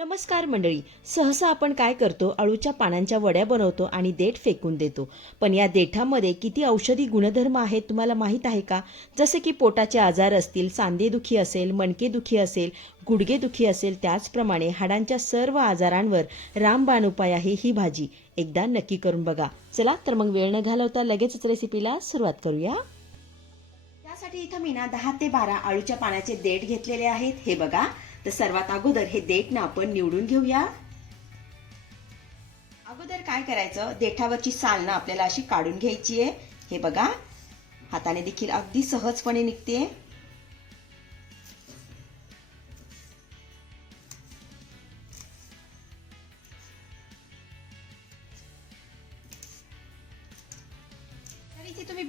नमस्कार मंडळी. सहसा आपण काय करतो? अळूच्या पानांच्या वड्या बनवतो आणि देठ फेकून देतो. पण या देठामध्ये किती औषधी गुणधर्म आहेत तुम्हाला माहीत आहे का? जसे की पोटाचे आजार असतील सांधेदुखी असेल मणकेदुखी असेल गुडघेदुखी असेल त्याचप्रमाणे हाडांच्या सर्व आजारांवर रामबाण उपाय आहे ही भाजी. एकदा नक्की करून बघा. चला तर मग वेळ न घालवता लगेचच रेसिपीला सुरुवात करूया. त्यासाठी इथं मी ना दहा ते बारा अळूच्या पानाचे देठ घेतलेले आहेत. हे बघा. तर सर्वात अगोदर हे देठ ना आपण निवडून घेऊया. अगोदर काय करायचं? देठावरची साल ना आपल्याला अशी काढून घ्यायची आहे. हे बघा हाताने देखील अगदी सहजपणे निघते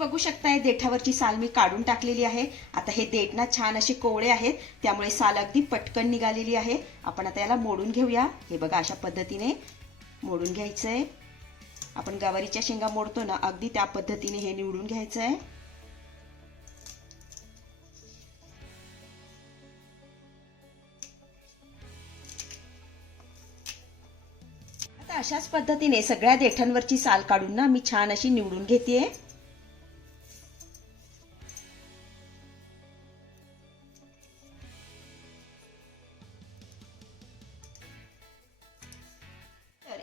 बघू शकताय देठावरची साल मी काढून टाकलेली आहे. आता हे देठ ना छान असे कोवळे आहेत त्यामुळे साल अगदी पटकन निघालेली आहे. आपण आता याला मोडून घेऊया. हे बघा अशा पद्धतीने मोडून घ्यायचं आहे आपण गवारीच्या शेंगा मोडतो ना अगदी त्या पद्धतीने हे निवडून घ्यायचं आहे आता अशाच पद्धतीने सगळ्या देठांवरची साल काढून ना मी छान अशी निवडून घेते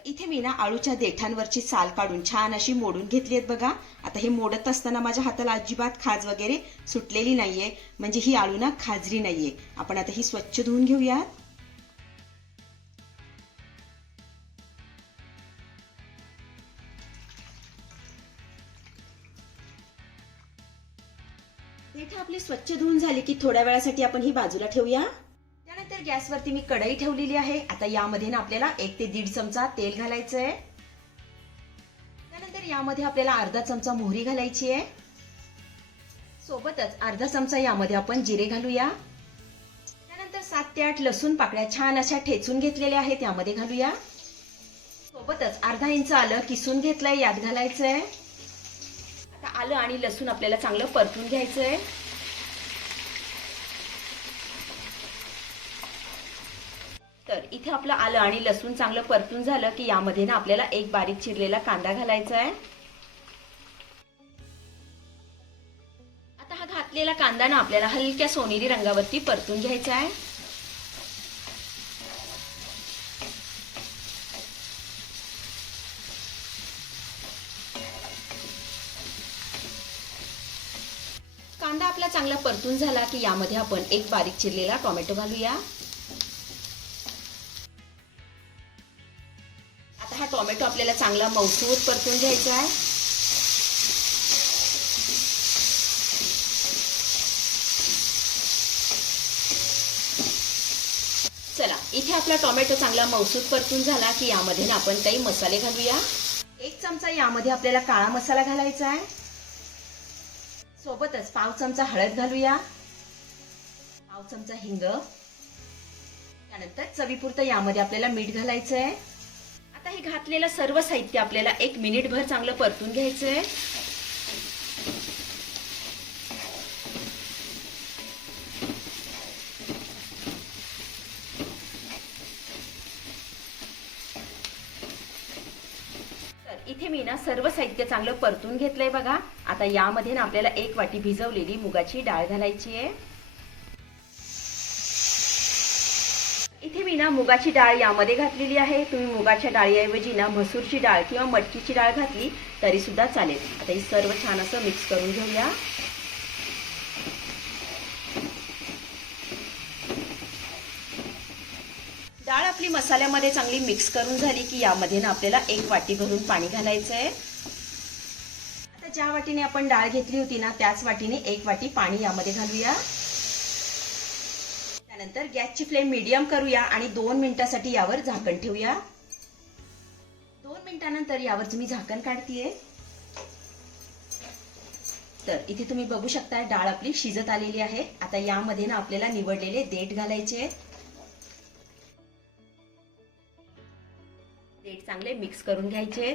इथे मी ना आळूच्या देठांवरची साल काढून छान अशी मोडून घेतली आहेत बघा. आता हे मोडत असताना माझ्या हाताला अजिबात खाज वगैरे सुटलेली नाहीये. म्हणजे ही आळू ना खाजरी नाहीये. आपण आता ही स्वच्छ धुवून घेऊयात. देठ आपली स्वच्छ धुवून झाली की थोड्या वेळासाठी आपण ही बाजूला ठेवूया. गॅसवरती मी कढई ठेवलेली आहे. आता यामध्ये ना आपल्याला एक ते दीड चमचा तेल घालायचं आहे त्यानंतर यामध्ये आपल्याला अर्धा चमचा मोहरी घालायची आहे. सोबतच अर्धा चमचा यामध्ये आपण जिरे घालूया. त्यानंतर सात ते आठ लसूण पाकळ्या छान अशा ठेचून घेतलेल्या आहेत यामध्ये घालूया. सोबतच अर्धा इंच आलं किसून घेतलंय यात घालायचंय. आता आलं आणि लसूण आपल्याला चांगलं परतून घ्यायचं आहे इथे आपलं आलं आणि लसूण चांगलं परतून झालं की यामध्ये ना आपल्याला एक बारीक चिरलेला कांदा घालायचा आहे. आता हा घातलेला कांदा ना आपल्याला हलक्या सोनेरी रंगावरती परतून घ्यायचा आहे. कांदा आपला चांगला परतून झाला की यामध्ये आपण एक बारीक चिरलेला टोमॅटो घालूया. आपल्याला चांगला मौसूद परतून घ्यायचा आहे. चला इथे आपला टोमॅटो चांगला मौसूद परतून झाला की यामध्ये ना आपण काही मसाले घालूया. एक चमचा यामध्ये आपल्याला काळा मसाला घालायचा आहे. सोबतच पाव चमचा हळद घालूया. पाव चमचा हिंग. त्यानंतर चवीपुरतं यामध्ये आपल्याला मीठ घालायचं आहे आता हे घातलेलं सर्व साहित्य आपल्याला एक मिनिटभर चांगलं परतून घ्यायचंय. तर इथे मी ना सर्व साहित्य चांगलं परतून घेतलंय बघा. आता यामध्ये ना आपल्याला एक वाटी भिजवलेली मुगाची डाळ घालायची आहे. ना मुगाची डाळ यामध्ये घातलेली आहे. तुम्ही मुगाच्या डाळीऐवजी ना मसूरची डाळ किंवा मटकीची डाळ घातली तरी सुद्धा चालेल. आता ही सर्व छान असं मिक्स करून घेऊया. डाळ आपली मसाल्यामध्ये चांगली मिक्स करून झाली की यामध्ये ना आपल्याला एक वाटी भरून पाणी घालायचं आहे आता ज्या वाटीने आपण डाळ घेतली होती ना त्याच वाटीने एक वाटी पाणी यामध्ये घालूया. त्यानंतर गॅसची फ्लेम मीडियम करूया आणि दोन मिनिटासाठी यावर झाकण ठेवूया. दोन मिनिटानंतर यावर मी झाकण काढतीये. तर इथे तुम्ही बघू शकता डाळ आपली शिजत आलेली आहे. आता यामध्ये ना आपल्याला निवडलेले देठ घालायचे. देठ चांगले मिक्स करून घ्यायचे.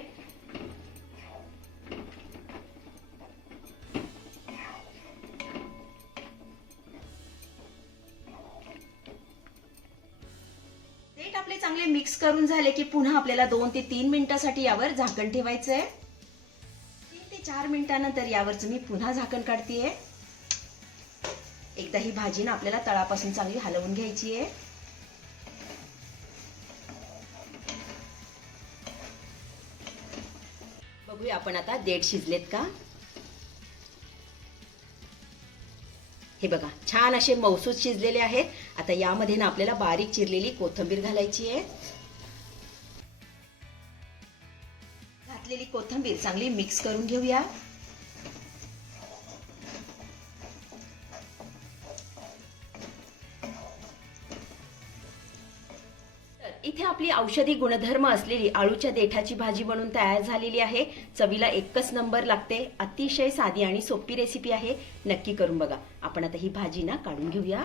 चांगले मिक्स करून झाले की पुन्हा आपल्याला दोन ते तीन मिनिटासाठी यावर झाकण ठेवायचं आहे तीन ते चार मिनिटानंतर यावरच मी पुन्हा झाकण काढतीये. एकदा ही भाजी ना आपल्याला तळापासून चांगली हलवून घ्यायची आहे बघूया आपण आता देठ शिजलेत का? हे बघा छान असे मौसूद शिजलेले आहेत. आता यामध्ये ना आपल्याला बारीक चिरलेली कोथंबीर घालायची आहे. घातलेली कोथंबीर चांगली मिक्स करून घेऊया. इथे आपली औषधी गुणधर्म असलेली आळूच्या देठाची भाजी बनून तयार झालेली आहे. चवीला एकच नंबर लागते. अतिशय साधी आणि सोपी रेसिपी आहे. नक्की करून बघा. आपण आता ही भाजी ना काढून घेऊया.